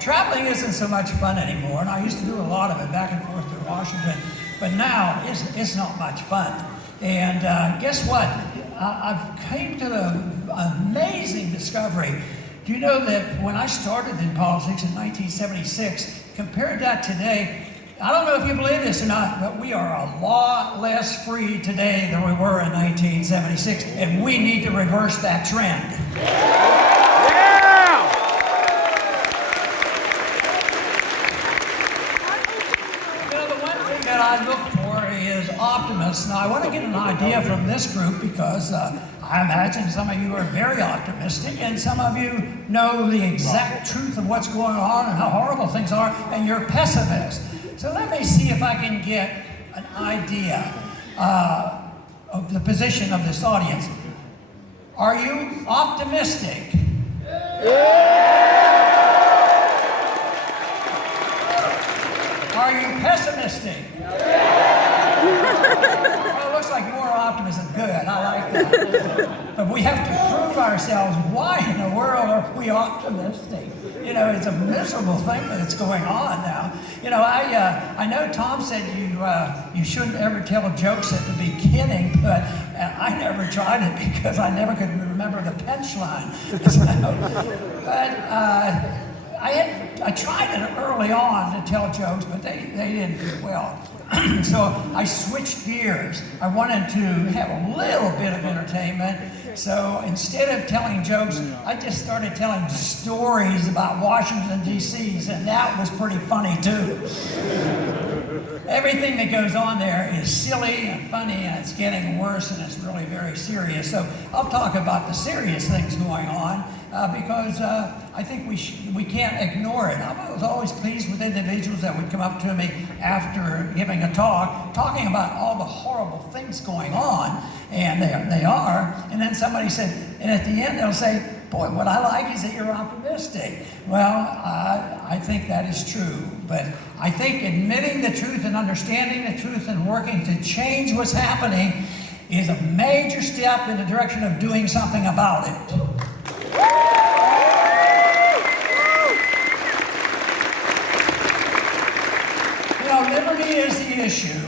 Traveling isn't so much fun anymore, and I used to do a lot of it back and forth to Washington, but now it's not much fun. And guess what? I've came to the amazing discovery. Do you know that when I started in politics in 1976, compared that today, I don't know if you believe this or not, but we are a lot less free today than we were in 1976, and we need to reverse that trend. I look for is optimists. Now, I want to get an idea from this group because I imagine some of you are very optimistic and some of you know the exact truth of what's going on and how horrible things are, and you're pessimists. So let me see if I can get an idea of the position of this audience. Are you optimistic? Are you pessimistic? Well, it looks like more optimism. Good, I like that. But we have to prove ourselves. Why in the world are we optimistic? You know, it's a miserable thing that's going on now. You know, I know Tom said you shouldn't ever tell jokes at the beginning, but I never tried it because I never could remember the punchline. I tried it early on to tell jokes, but they didn't do well. So I switched gears. I wanted to have a little bit of entertainment. So instead of telling jokes, I just started telling stories about Washington, D.C., and that was pretty funny too. Everything that goes on there is silly and funny, and it's getting worse, and it's really very serious. So I'll talk about the serious things going on because I think we can't ignore it. I was always pleased with individuals that would come up to me after giving a talk, talking about all the horrible things going on, and they are. And then somebody said, and at the end they'll say, "Boy, what I like is that you're optimistic." Well, I think that is true, but I think admitting the truth and understanding the truth and working to change what's happening is a major step in the direction of doing something about it. Liberty is the issue.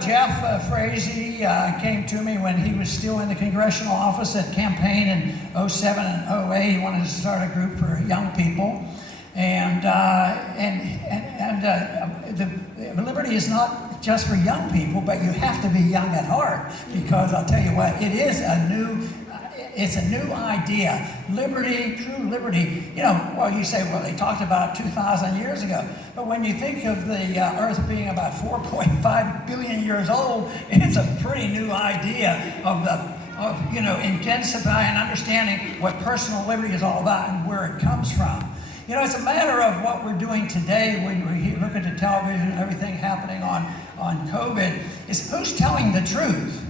Jeff Frazee came to me when he was still in the congressional office at campaign in 07 and 08. He wanted to start a group for young people. And the liberty is not just for young people, but you have to be young at heart, because I'll tell you what, it's a new idea. Liberty, true liberty. You know, well, you say, well, they talked about it 2,000 years ago. But when you think of the Earth being about 4.5 billion years old, it's a pretty new idea of intensifying understanding what personal liberty is all about and where it comes from. You know, it's a matter of what we're doing today when we look at the television and everything happening on COVID, is who's telling the truth.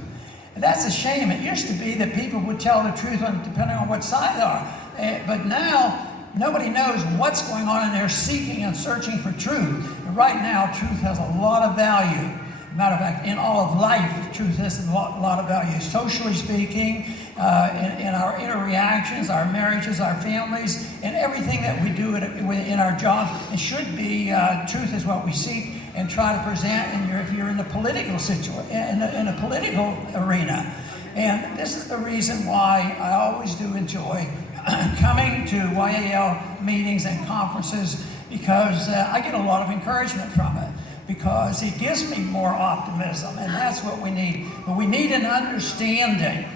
And that's a shame. It used to be that people would tell the truth depending on what side they are. But now, nobody knows what's going on, and they're seeking and searching for truth. And right now, truth has a lot of value. Matter of fact, in all of life, truth has a lot of value. Socially speaking, in our interreactions, our marriages, our families, and everything that we do in our job, it should be truth is what we seek and try to present. And if you're in the political situation, in the political arena, And this is the reason why I always do enjoy coming to YAL meetings and conferences, because I get a lot of encouragement from it, because it gives me more optimism, and that's what we need. But we need an understanding.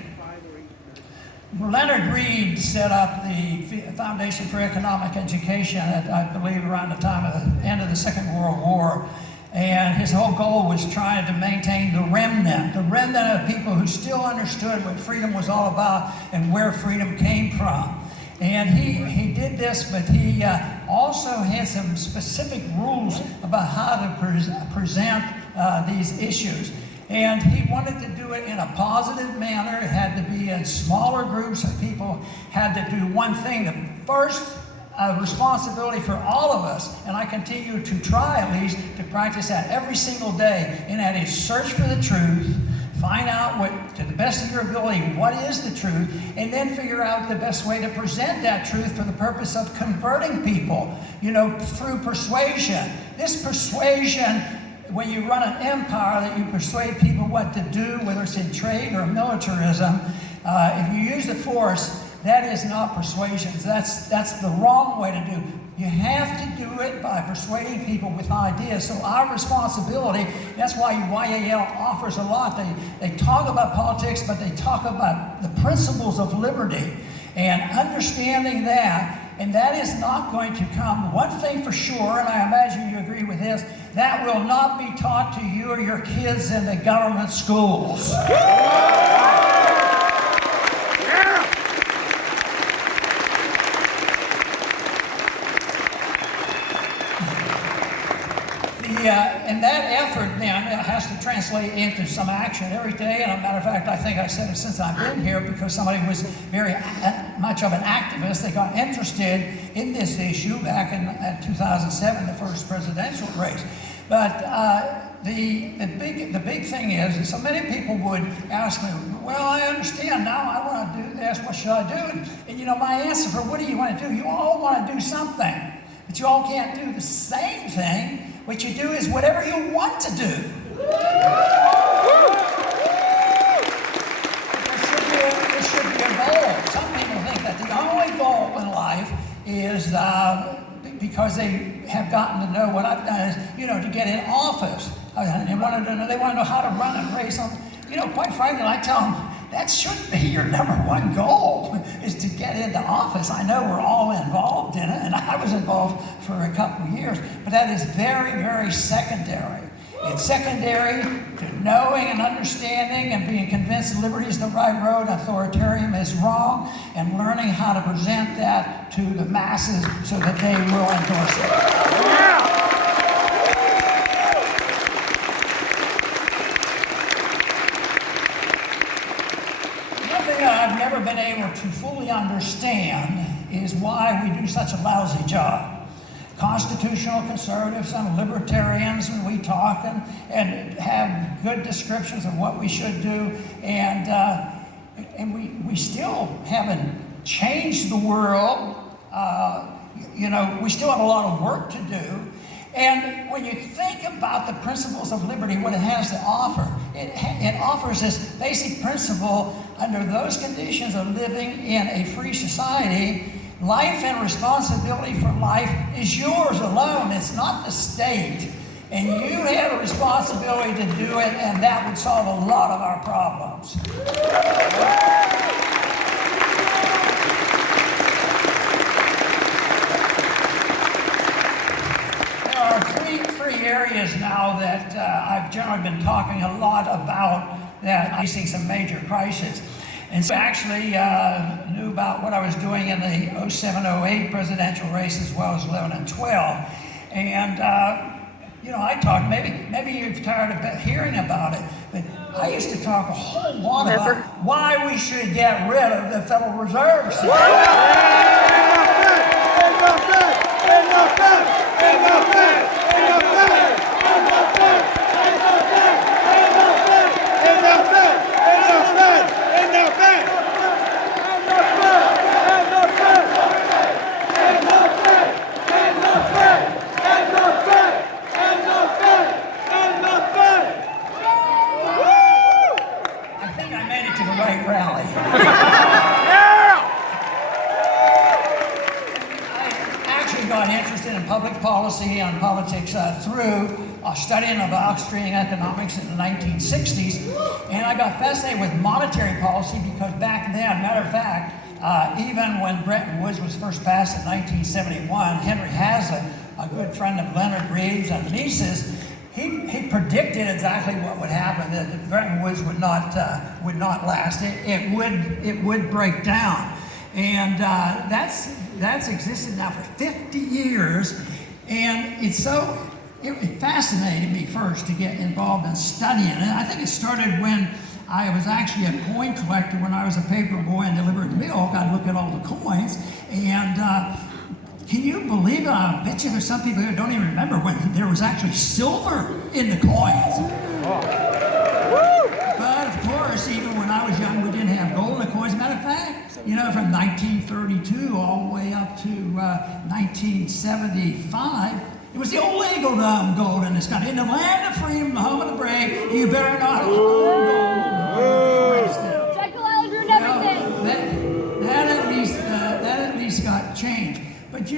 Leonard Read set up the Foundation for Economic Education at, I believe, around the time of the end of the Second World War. And his whole goal was trying to maintain the remnant of people who still understood what freedom was all about and where freedom came from. And he did this, but he also had some specific rules about how to present these issues. And he wanted to do it in a positive manner. It had to be in smaller groups, and people had to do one thing. The first responsibility for all of us, and I continue to try at least to practice that every single day, and that is search for the truth, find out what, to the best of your ability, what is the truth, and then figure out the best way to present that truth for the purpose of converting people, through persuasion. This persuasion, when you run an empire that you persuade people what to do, whether it's in trade or militarism, if you use the force, that is not persuasion. That's the wrong way to do. You have to do it by persuading people with ideas. So our responsibility, that's why YAL offers a lot. They talk about politics, but they talk about the principles of liberty and understanding that. And that is not going to come, one thing for sure, and I imagine you agree with this, that will not be taught to you or your kids in the government schools. And that effort then has to translate into some action every day. And as a matter of fact, I think I said it since I've been here, because somebody was very much of an activist. They got interested in this issue back in 2007, the first presidential race. But the big thing is so many people would ask me, well, I understand now, I want to do this, what should I do? And my answer for what do you want to do? You all want to do something, but you all can't do the same thing. What you do is whatever you want to do. There should be a goal. Some people think that the only goal in life is, because they have gotten to know what I've done, is, to get in office. They want to know how to run and race them. Quite frankly, I tell them, that should be your number one goal, is to get into office. I know we're all involved in it, and I was involved for a couple of years, but that is very, very secondary. It's secondary to knowing and understanding and being convinced liberty is the right road, authoritarianism is wrong, and learning how to present that to the masses so that they will endorse it. Yeah. I've never been able to fully understand is why we do such a lousy job. Constitutional conservatives and libertarians, and we talk and have good descriptions of what we should do, and we still haven't changed the world. We still have a lot of work to do. And when you think about the principles of liberty, what it has to offer, it offers this basic principle under those conditions of living in a free society. Life and responsibility for life is yours alone. It's not the state. And you have a responsibility to do it, and that would solve a lot of our problems. Three areas now that I've generally been talking a lot about that I'm facing some major crises. And so I actually knew about what I was doing in the 07-08 presidential race, as well as 11 and 12. And I talked, maybe you're tired of hearing about it, but I used to talk a whole lot about why we should get rid of the Federal Reserve System. public policy and politics through studying of Austrian economics in the 1960s, and I got fascinated with monetary policy because back then, matter of fact, even when Bretton Woods was first passed in 1971, Henry Hazlitt, a good friend of Leonard Reeves and Mises, he predicted exactly what would happen, that Bretton Woods would not last. It would break down. And that's existed now for 50 years, and it fascinated me first to get involved in studying it. I think it started when I was actually a coin collector when I was a paper boy and delivered milk. I'd look at all the coins, and can you believe it? I bet you there's some people who don't even remember when there was actually silver in the coins. But of course, even when I was young, we didn't have gold in the coins. Matter of fact, from 1932 all the way up to 1975, it was the illegal gold in this country. In the land of freedom, the home of the brave, you better not own gold. Jekyll Island ruined everything. That at least got changed. But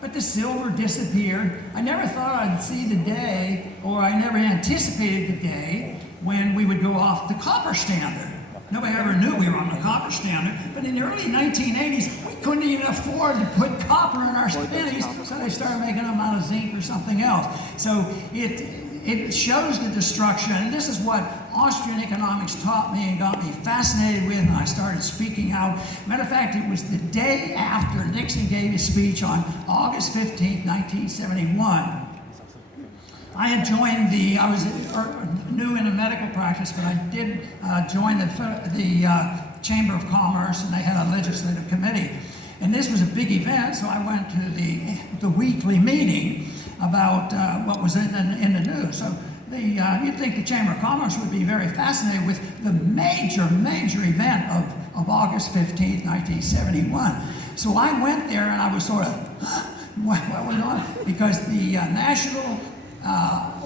but the silver disappeared. I never thought I'd see the day, or I never anticipated the day when we would go off the copper standard. Nobody ever knew we were on the copper standard, but in the early 1980s, we couldn't even afford to put copper in our pennies, so they started making them out of zinc or something else. So it shows the destruction, and this is what Austrian economics taught me and got me fascinated with, and I started speaking out. Matter of fact, it was the day after Nixon gave his speech on August 15, 1971. I had joined I was new in a medical practice, but I did join the Chamber of Commerce, and they had a legislative committee. And this was a big event, so I went to the weekly meeting about what was in the news. So you'd think the Chamber of Commerce would be very fascinated with the major event of August 15th, 1971. So I went there, and I was sort of, what was on? Because the national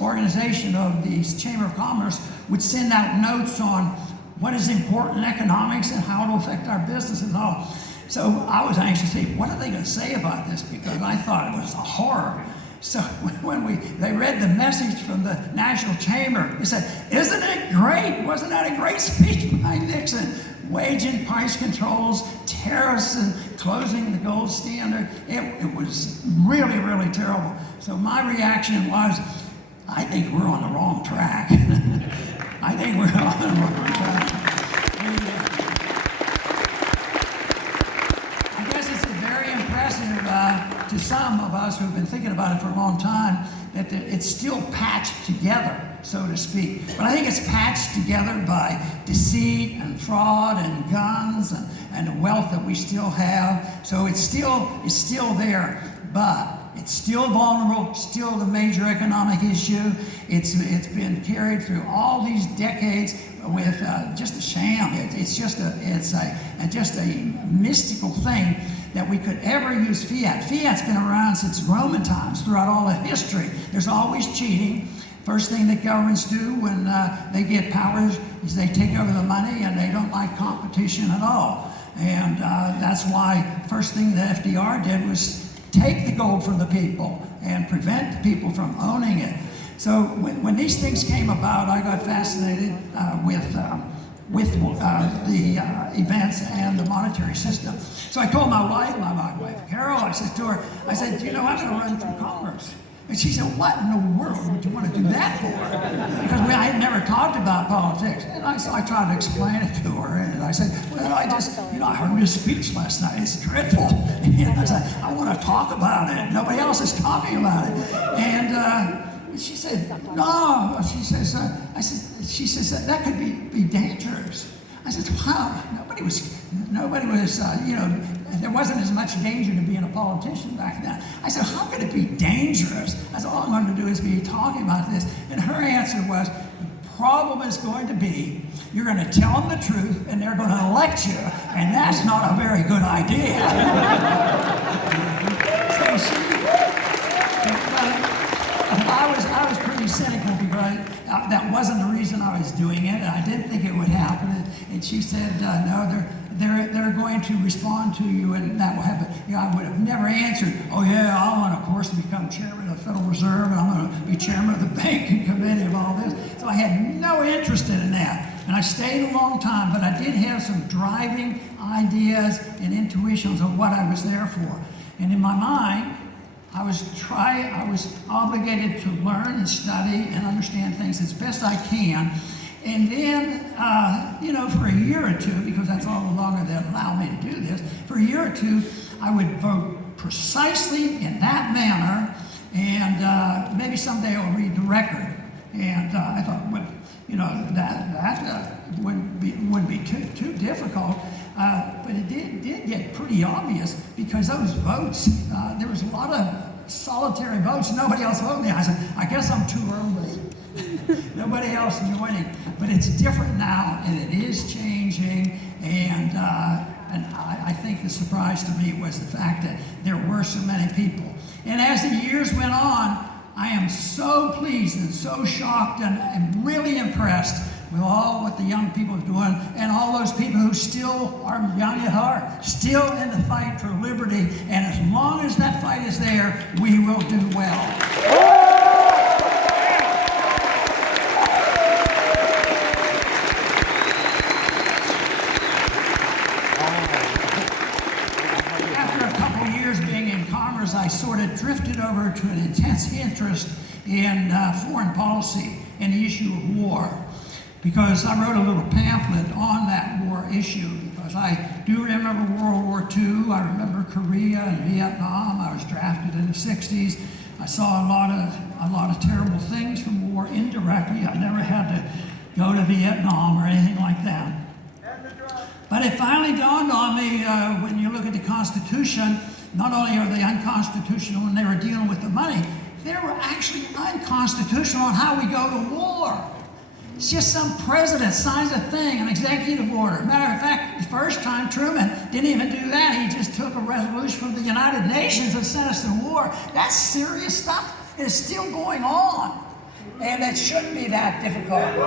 organization of the Chamber of Commerce would send out notes on what is important in economics and how it will affect our business and all. So I was anxious to see, what are they going to say about this? Because I thought it was a horror. So when they read the message from the National Chamber, they said, "Isn't it great? Wasn't that a great speech by Nixon? Waging price controls, tariffs, and closing the gold standard." It was really, really terrible. So my reaction was, I think we're on the wrong track. I think we're on the wrong track. I guess it's very impressive to some of us who've been thinking about it for a long time that it's still patched together, so to speak. But I think it's patched together by deceit and fraud and guns and the wealth that we still have. So it's still there, but it's still vulnerable, still the major economic issue. It's been carried through all these decades with just a sham. It's just a mystical thing that we could ever use fiat. Fiat's been around since Roman times, throughout all of history. There's always cheating. First thing that governments do when they get powers is they take over the money, and they don't like competition at all. And that's why first thing that FDR did was take the gold from the people and prevent the people from owning it. So when these things came about, I got fascinated with the events and the monetary system. So I told my wife, Carol, I said to her, I'm going to run for Congress. And she said, "What in the world would you want to do that for?" Because I had never talked about politics. And so I tried to explain it to her. And I said, "Well, I heard his speech last night. It's dreadful." And I said, "I want to talk about it. Nobody else is talking about it." And she said, "No." She says, "That could be dangerous." I said, "Wow, nobody was, there wasn't as much danger to being a politician back then." I said, "How could it be dangerous?" I said, "All I'm going to do is be talking about this." And her answer was, "The problem is going to be, you're going to tell them the truth, and they're going to elect you, and that's not a very good idea." So I was pretty cynical because that wasn't the reason I was doing it, and I didn't think it would happen. And she said, no, they're going to respond to you, and that will happen. You know, I would have never answered, oh yeah, I want, of course, to become chairman of the Federal Reserve, and I'm going to be chairman of the banking committee of all this. So I had no interest in that. And I stayed a long time, but I did have some driving ideas and intuitions of what I was there for. And in my mind, I was obligated to learn and study and understand things as best I can. And then, you know, for a year or two, because that's all the longer they'll allow me to do this, for a year or two, I would vote precisely in that manner, and maybe someday I'll read the record. And I thought, well, you know, that wouldn't be too difficult. But it did get pretty obvious because those votes, there was a lot of solitary votes. Nobody else voted me. I said, I guess I'm too early. Nobody else joining. But it's different now, and it is changing. And I think the surprise to me was the fact that there were so many people. And as the years went on, I am so pleased and so shocked and really impressed with all what the young people are doing, and all those people who still are young at heart, still in the fight for liberty. And as long as that fight is there, we will do well. I sort of drifted over to an intense interest in foreign policy and the issue of war, because I wrote a little pamphlet on that war issue, because I do remember World War II, I remember Korea and Vietnam. I was drafted in the 60s. I saw a lot of terrible things from war indirectly. I never had to go to Vietnam or anything like that. But it finally dawned on me when you look at the Constitution. Not only are they unconstitutional when they were dealing with the money, they were actually unconstitutional on how we go to war. It's just some president signs a thing, an executive order. Matter of fact, the first time Truman didn't even do that. He just took a resolution from the United Nations and sent us to war. That's serious stuff. It's still going on. And it shouldn't be that difficult. A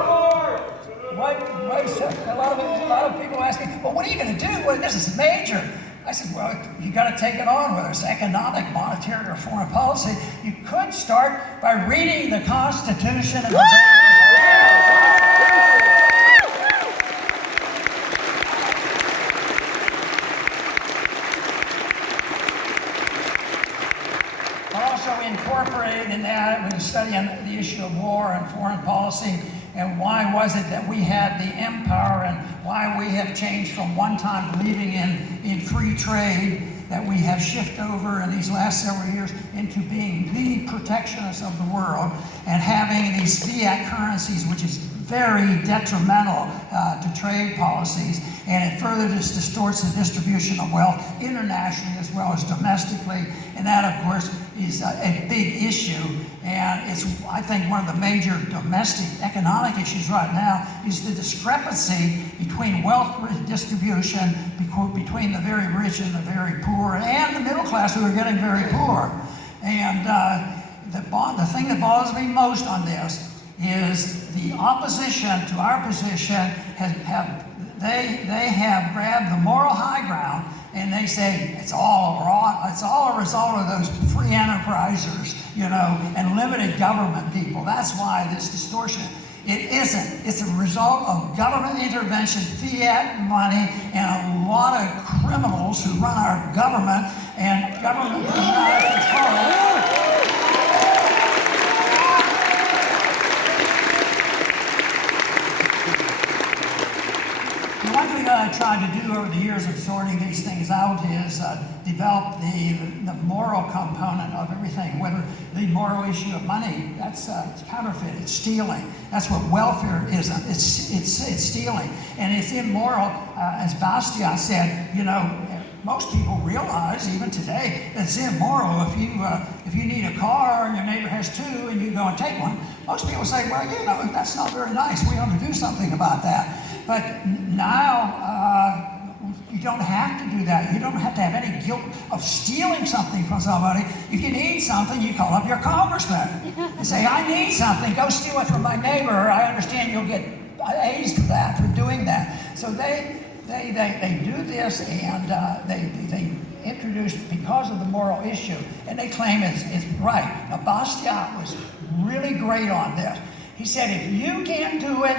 lot of people ask me, well, what are you going to do? Well, this is major. I said, well, you got to take it on, whether it's economic, monetary, or foreign policy. You could start by reading the Constitution and the also incorporated in that, when studying the issue of war and foreign policy, and why was it that we had the empire, and why we have changed from one time believing in free trade, that we have shifted over in these last several years into being the protectionists of the world and having these fiat currencies, which is very detrimental to trade policies, and it further distorts the distribution of wealth internationally as well as domestically. And that, of course, is a big issue. And it's, I think, one of the major domestic economic issues right now is the discrepancy between wealth distribution between the very rich and the very poor, and the middle class who are getting very poor. And the thing that bothers me most on this is the opposition to our position they have grabbed the moral high ground, and they say it's all wrong. It's all a result of those free enterprisers, you know, and limited government people. That's why this distortion. It isn't. It's a result of government intervention, fiat money, and a lot of criminals who run our government, and government is not in control. One thing that I tried to do over the years of sorting these things out is develop the moral component of everything. Whether the moral issue of money, that's it's counterfeit, it's stealing. That's what welfare is. It's stealing, and it's immoral. As Bastiat said, you know, most people realize, even today, that it's immoral if you need a car and your neighbor has two and you go and take one. Most people say, well, you know, that's not very nice. We ought to do something about that. But now you don't have to do do that. You don't have to have any guilt of stealing something from somebody. If you need something, you call up your congressman and say, I need something, go steal it from my neighbor. I understand you'll get A's for that, for doing that. So they do this, and they introduced because of the moral issue, and they claim it's right. Now, Bastiat was really great on this. He said, if you can't do it,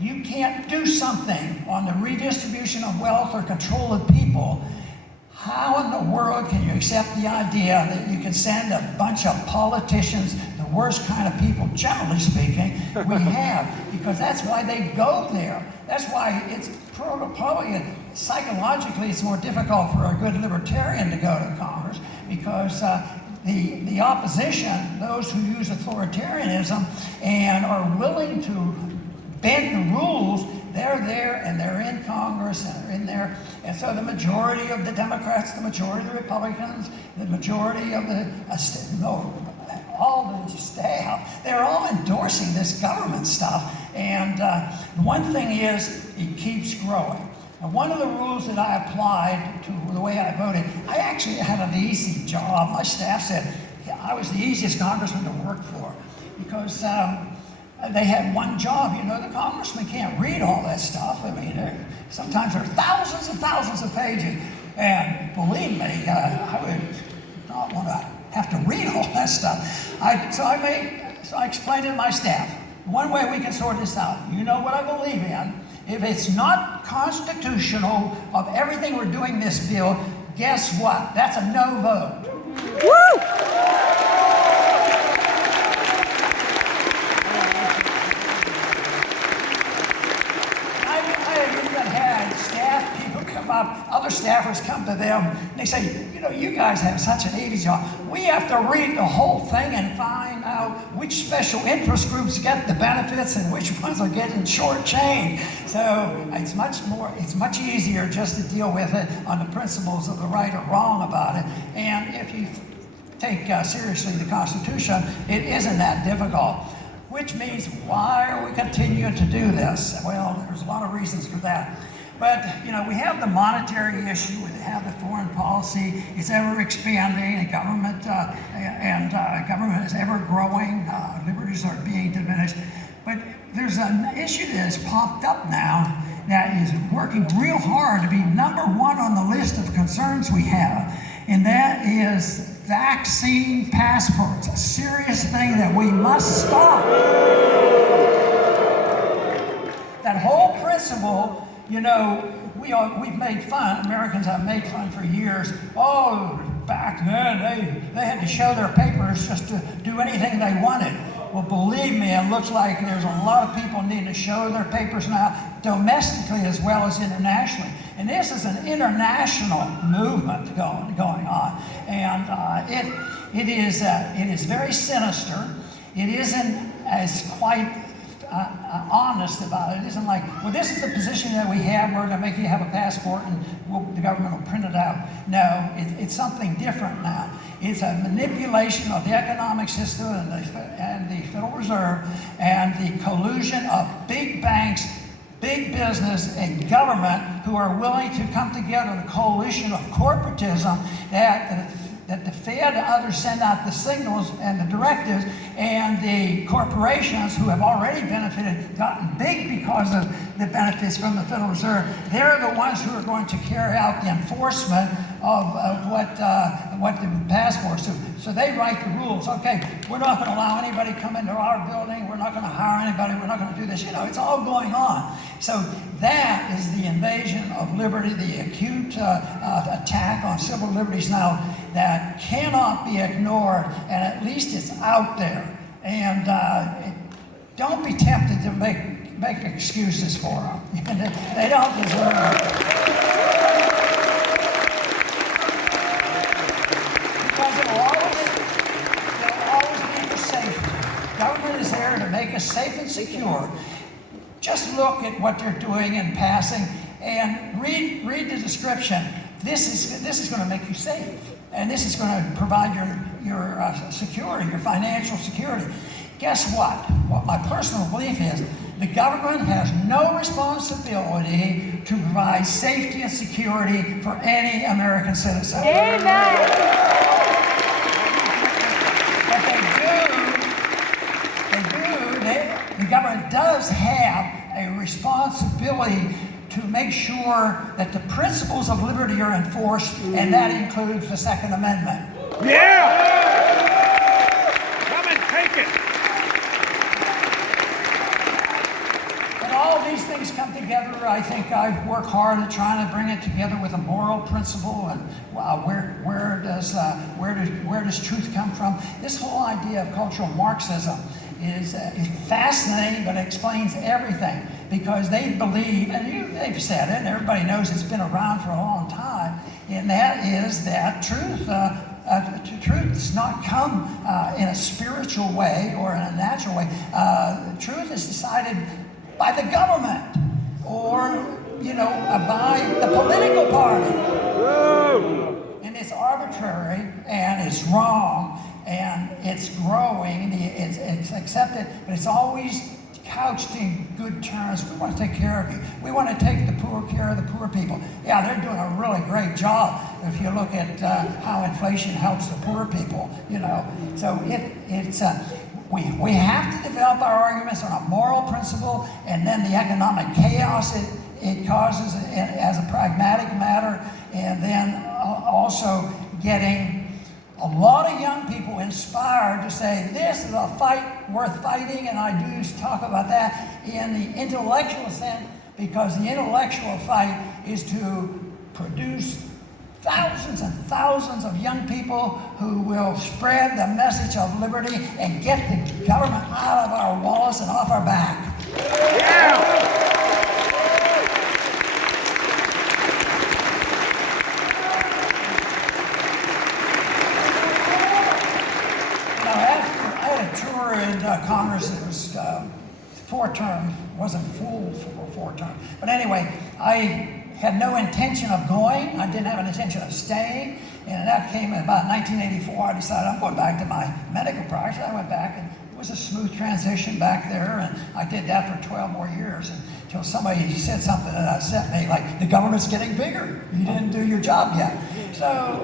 you can't do something on the redistribution of wealth or control of people, how in the world can you accept the idea that you can send a bunch of politicians, the worst kind of people, generally speaking, we have? Because that's why they go there. That's why it's probably psychologically it's more difficult for a good libertarian to go to Congress, because the opposition, those who use authoritarianism and are willing to bend the rules, they're there and they're in Congress and they're in there. And so the majority of the Democrats, the majority of the Republicans, the majority of all the staff, they're all endorsing this government stuff. And one thing is, it keeps growing. And one of the rules that I applied to the way I voted, I actually had an easy job. My staff said I was the easiest congressman to work for, because they had one job. You know, the congressman can't read all that stuff. I mean, sometimes there are thousands and thousands of pages. And believe me, I would not want to have to read all that stuff. So I explained it to my staff. One way we can sort this out, you know what I believe in. If it's not constitutional of everything we're doing this bill, guess what? That's a no vote. Woo! Other staffers come to them and they say, you know, you guys have such an easy job. We have to read the whole thing and find out which special interest groups get the benefits and which ones are getting shortchanged. So it's much easier just to deal with it on the principles of the right or wrong about it. And if you take seriously the Constitution, it isn't that difficult. Which means, why are we continuing to do this? Well, there's a lot of reasons for that. But, you know, we have the monetary issue, we have the foreign policy, it's ever expanding, and government is ever growing, liberties are being diminished. But there's an issue that has popped up now that is working real hard to be number one on the list of concerns we have, and that is vaccine passports, a serious thing that we must stop. That whole principle, you know, we've made fun, Americans have made fun for years. Oh, back then, they had to show their papers just to do anything they wanted. Well, believe me, it looks like there's a lot of people need to show their papers now, domestically as well as internationally. And this is an international movement going on. And it is very sinister. It isn't as quite honest about it. It isn't like, well, this is the position that we have, we're going to make you have a passport and the government will print it out. No, it's something different now. It's a manipulation of the economic system and the Federal Reserve and the collusion of big banks, big business, and government who are willing to come together in a coalition of corporatism that the Fed and others send out the signals and the directives, and the corporations who have already benefited, gotten big because of the benefits from the Federal Reserve, they're the ones who are going to carry out the enforcement of what the passports do. So they write the rules. Okay, we're not going to allow anybody to come into our building. We're not going to hire anybody. We're not going to do this. You know, it's all going on. So that is the invasion of liberty, the acute attack on civil liberties now that cannot be ignored, and at least it's out there. And don't be tempted to make excuses for them. They don't deserve it. Because it'll always be for safety. Government is there to make us safe and secure. Just look at what they're doing in passing and read the description. This is going to make you safe, and this is going to provide your security, your financial security. Guess what? What my personal belief is The government has no responsibility to provide safety and security for any American citizen. Amen. But the government does have a responsibility to make sure that the principles of liberty are enforced, and that includes the Second Amendment. Yeah! Come and take it! And all these things come together. I think I work hard at trying to bring it together with a moral principle, and where does truth come from? This whole idea of cultural Marxism is fascinating, but explains everything, because they believe, and they've said it, and everybody knows it's been around for a long time, and that is that truth does not come in a spiritual way or in a natural way. Truth is decided by the government or, by the political party. And it's arbitrary and it's wrong and it's growing, it's accepted, but it's always couched in good terms. We want to take care of you. We want to take care of the poor people. Yeah, they're doing a really great job if you look at how inflation helps the poor people, So we have to develop our arguments on a moral principle, and then the economic chaos it causes as a pragmatic matter, and then also getting a lot of young people inspired to say, this is a fight worth fighting, and I do talk about that in the intellectual sense, because the intellectual fight is to produce thousands and thousands of young people who will spread the message of liberty and get the government out of our wallets and off our back. Yeah! Congress, it was 4 terms, wasn't full for 4 terms. But anyway, I had no intention of going. I didn't have an intention of staying. And that came in about 1984. I decided I'm going back to my medical practice. I went back, and it was a smooth transition back there. And I did that for 12 more years until somebody said something that upset me, like, the government's getting bigger. You didn't do your job yet. So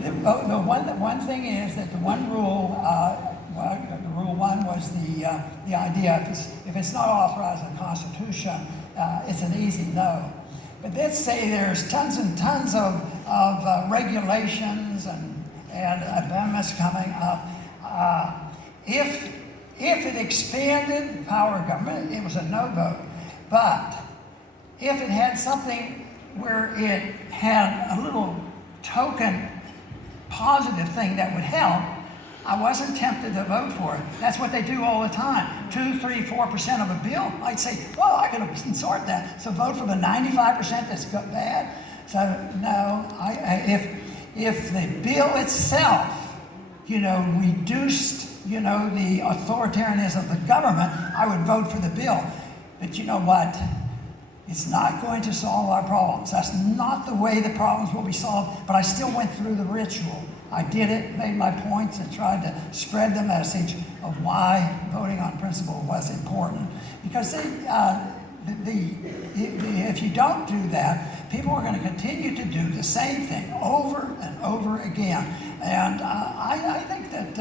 the one thing is that the one rule, Rule 1 was the idea, if it's not authorized in the Constitution, it's an easy no. But let's say there's tons and tons of regulations and amendments coming up. If it expanded the power of government, it was a no vote. But if it had something where it had a little token positive thing that would help, I wasn't tempted to vote for it. That's what they do all the time. 2, 3, 4% of a bill. I'd say, well, I can sort that. So vote for the 95% that's bad. So no, if the bill itself, reduced, the authoritarianism of the government, I would vote for the bill. But you know what? It's not going to solve our problems. That's not the way the problems will be solved, but I still went through the ritual. I did it, made my points, and tried to spread the message of why voting on principle was important. Because if you don't do that, people are going to continue to do the same thing over and over again. And I think that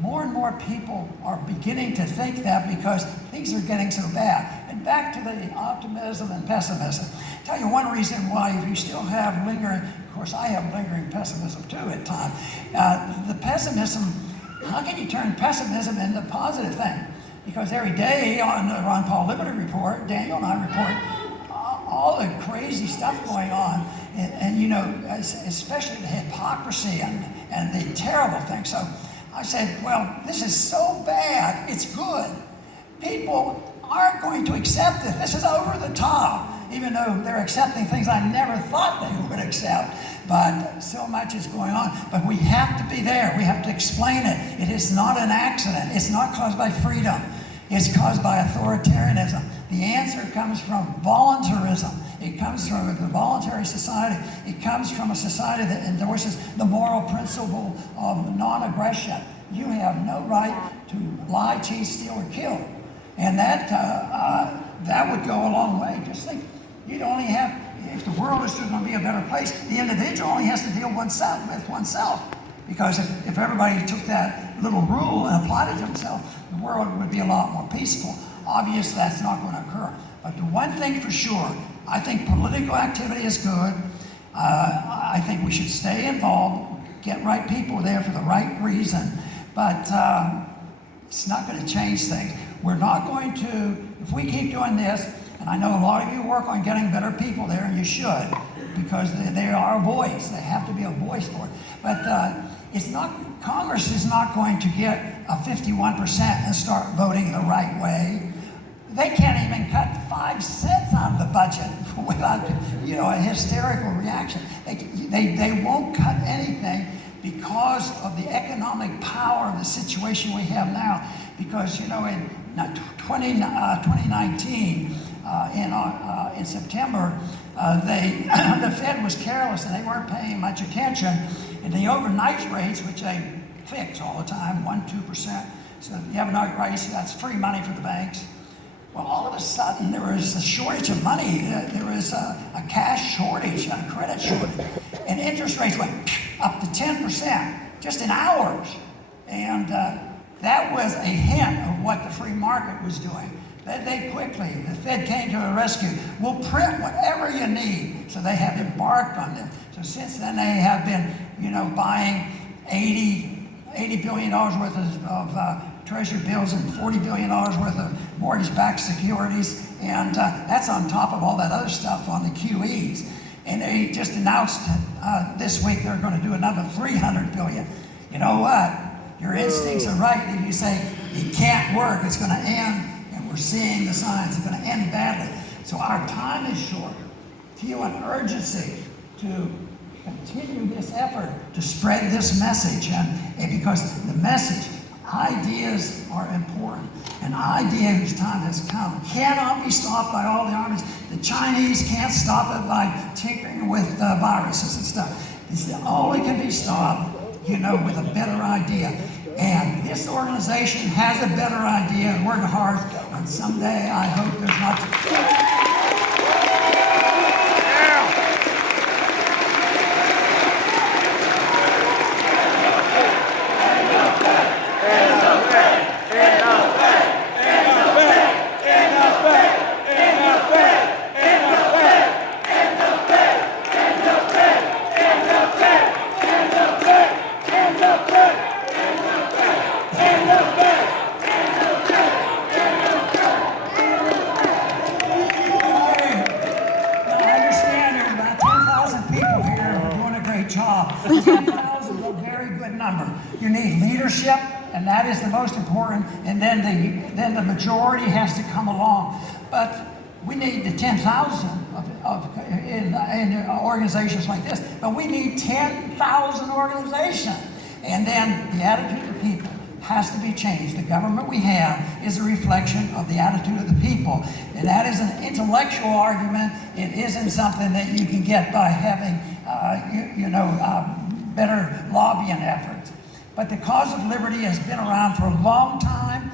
more and more people are beginning to think that, because things are getting so bad. And back to the optimism and pessimism. I'll tell you one reason why, if you still have lingering, of course I have lingering pessimism too at times. The pessimism, how can you turn pessimism into a positive thing? Because every day on the Ron Paul Liberty Report, Daniel and I report all the crazy stuff going on, and especially the hypocrisy and the terrible things. So I said, well, this is so bad, it's good. People aren't going to accept it. This is over the top, even though they're accepting things I never thought they would accept. But so much is going on. But we have to be there. We have to explain it. It is not an accident. It's not caused by freedom. It's caused by authoritarianism. The answer comes from voluntarism. It comes from a voluntary society. It comes from a society that endorses the moral principle of non-aggression. You have no right to lie, cheat, steal, or kill. And that would go a long way. Just think, you'd only have, if the world is going to be a better place, the individual only has to deal with oneself. Because if everybody took that little rule and applied it to themselves, the world would be a lot more peaceful. Obviously, that's not going to occur. But the one thing for sure, I think political activity is good. I think we should stay involved, get right people there for the right reason. But it's not going to change things. We're not going to, if we keep doing this, and I know a lot of you work on getting better people there, and you should, because they are a voice. They have to be a voice for it. But it's not, Congress is not going to get a 51% and start voting the right way. They can't even cut 5 cents out of the budget without, a hysterical reaction. They won't cut anything because of the economic power of the situation we have now. Because, in 2019, in September, the Fed was careless and they weren't paying much attention. And the overnight rates, which they fix all the time, 1-2%. So if you have an overnight rate, that's free money for the banks. Well, all of a sudden, there was a shortage of money. There was a cash shortage, a credit shortage. And interest rates went up to 10%, just in hours. And that was a hint of what the free market was doing. They quickly, the Fed came to the rescue. We'll print whatever you need. So they have embarked on this. So since then, they have been, buying $80 billion worth of Treasury bills and $40 billion worth of mortgage-backed securities, and that's on top of all that other stuff on the QEs. And they just announced this week they're going to do another $300 billion. You know what? Your instincts are right if you say it can't work, it's going to end, and we're seeing the signs, it's going to end badly. So our time is short. Feel an urgency to continue this effort to spread this message, and because the message, ideas are important. An idea whose time has come cannot be stopped by all the armies. The Chinese can't stop it by tinkering with viruses and stuff. It's the only can be stopped, with a better idea. And this organization has a better idea and working hard. And someday I hope there's not. Job. 10,000 is a very good number. You need leadership, and that is the most important, and then the majority has to come along. But we need the 10,000 in organizations like this, but we need 10,000 organizations. And then the attitude of people has to be changed. The government we have is a reflection of the attitude of the people. And that is an intellectual argument. It isn't something that you can get by having better lobbying efforts. But the cause of liberty has been around for a long time.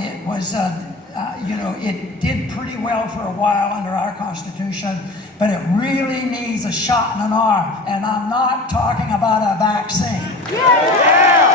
It was, it did pretty well for a while under our Constitution, but it really needs a shot in an arm. And I'm not talking about a vaccine. Yeah!